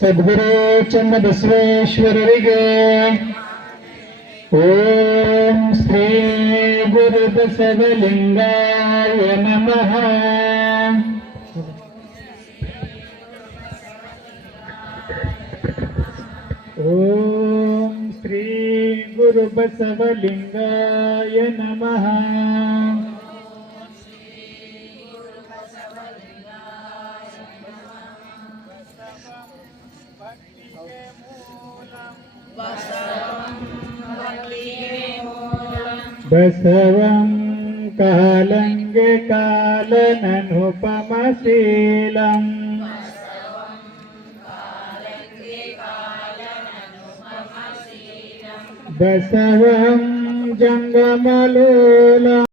ಸದ್ಗುರು ಚನ್ನಬಸವೇಶ್ವರರಿಗೆ ಓಂ ಶ್ರೀ ಗುರು ಬಸವಲಿಂಗಾಯ ನಮಃ. ಓಂ ಶ್ರೀ ಗುರು ಬಸವಲಿಂಗಾಯ ನಮಃ. ಬಸವಂ ಕಾಲಂಗೆ ಕಾಲನನುಪಮಶೀಲಂ ಬಸವಂ ಜಂಗಮಲೋಲಂ